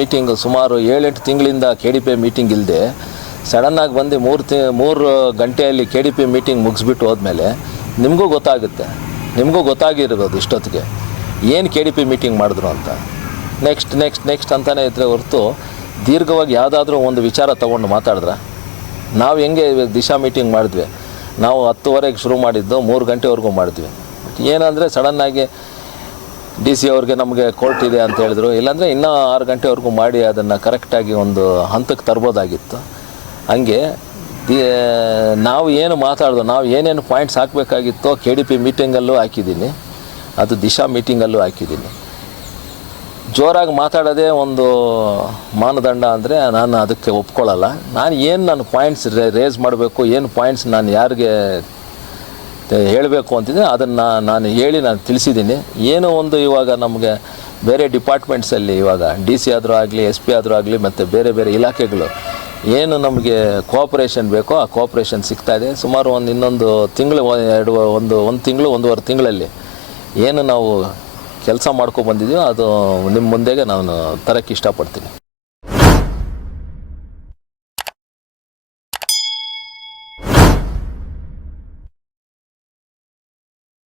Meeting ಸುಮಾರು ಏಳೆಂಟು ತಿಂಗಳಿಂದ ಕೆ ಡಿ ಪಿ ಮೀಟಿಂಗ್ ಇಲ್ಲದೆ ಸಡನ್ನಾಗಿ ಬಂದು ಮೂರು ತಿ, ಮೂರು ಗಂಟೆಯಲ್ಲಿ ಕೆ ಡಿ ಪಿ ಮೀಟಿಂಗ್ ಮುಗಿಸ್ಬಿಟ್ಟು ಹೋದ್ಮೇಲೆ ನಿಮಗೂ ಗೊತ್ತಾಗುತ್ತೆ. ನಿಮಗೂ ಗೊತ್ತಾಗಿರ್ಬೋದು ಇಷ್ಟೊತ್ತಿಗೆ. ಏನು ಕೆ ಡಿ ಪಿ ಮೀಟಿಂಗ್ ಮಾಡಿದ್ರು ಅಂತ. ನೆಕ್ಸ್ಟ್ ನೆಕ್ಸ್ಟ್ ನೆಕ್ಸ್ಟ್ ಅಂತಲೇ ಇದ್ರೆ ಹೊರತು ದೀರ್ಘವಾಗಿ ಯಾವುದಾದ್ರೂ ಒಂದು ವಿಚಾರ ತೊಗೊಂಡು ಮಾತಾಡಿದ್ರೆ? ನಾವು ಹೆಂಗೆ ದಿಶಾ ಮೀಟಿಂಗ್ ಮಾಡಿದ್ವಿ? ನಾವು ಹತ್ತುವರೆಗೆ ಶುರು ಮಾಡಿದ್ದು, ಮೂರು ಗಂಟೆವರೆಗೂ ಮಾಡಿದ್ವಿ. ಏನಂದರೆ ಸಡನ್ನಾಗಿ ಡಿ ಸಿ ಅವ್ರಿಗೆ ನಮಗೆ ಕೋರ್ಟ್ ಇದೆ ಅಂತ ಹೇಳಿದ್ರು. ಇಲ್ಲಾಂದರೆ ಇನ್ನೂ ಆರು ಗಂಟೆವರೆಗೂ ಮಾಡಿ ಅದನ್ನು ಕರೆಕ್ಟಾಗಿ ಒಂದು ಹಂತಕ್ಕೆ ತರ್ಬೋದಾಗಿತ್ತು. ಹಂಗೆ ನಾವು ಏನು ಮಾತಾಡೋದು, ನಾವು ಏನೇನು ಪಾಯಿಂಟ್ಸ್ ಹಾಕಬೇಕಾಗಿತ್ತೋ ಕೆ ಡಿ ಪಿ ಮೀಟಿಂಗಲ್ಲೂ ಹಾಕಿದ್ದೀನಿ. ಅದು ದಿಶಾ ಮೀಟಿಂಗಲ್ಲೂ ಹಾಕಿದ್ದೀನಿ. ಜೋರಾಗಿ ಮಾತಾಡೋದೇ ಒಂದು ಮಾನದಂಡ ಅಂದರೆ ನಾನು ಅದಕ್ಕೆ ಒಪ್ಕೊಳ್ಳಲ್ಲ. ನಾನು ಏನು ನಾನು ಪಾಯಿಂಟ್ಸ್ ರೇಸ್ ಮಾಡಬೇಕು, ಏನು ಪಾಯಿಂಟ್ಸ್ ನಾನು ಯಾರಿಗೆ ಹೇಳಬೇಕು ಅಂತಿದ್ರೆ ಅದನ್ನು ನಾನು ಹೇಳಿ ನಾನು ತಿಳಿಸಿದ್ದೀನಿ. ಏನೋ ಒಂದು ಇವಾಗ ನಮಗೆ ಬೇರೆ ಡಿಪಾರ್ಟ್ಮೆಂಟ್ಸಲ್ಲಿ ಇವಾಗ ಡಿ ಸಿ ಆದರೂ ಆಗಲಿ ಎಸ್ ಪಿ ಆದರೂ ಆಗಲಿ, ಮತ್ತು ಬೇರೆ ಬೇರೆ ಇಲಾಖೆಗಳು ಏನು ನಮಗೆ ಕೋಆಪ್ರೇಷನ್ ಬೇಕೋ ಆ ಕೋಆಪ್ರೇಷನ್ ಇದೆ. ಸುಮಾರು ಒಂದು ಇನ್ನೊಂದು ತಿಂಗಳು, ಎರಡು, ಒಂದು ಒಂದು ತಿಂಗಳು, ಒಂದೂವರೆ ತಿಂಗಳಲ್ಲಿ ಏನು ನಾವು ಕೆಲಸ ಮಾಡ್ಕೊ ಬಂದಿದ್ದೀವೋ ಅದು ನಿಮ್ಮ ಮುಂದೆಗೆ ನಾನು ತರಕ್ಕೆ ಇಷ್ಟಪಡ್ತೀನಿ.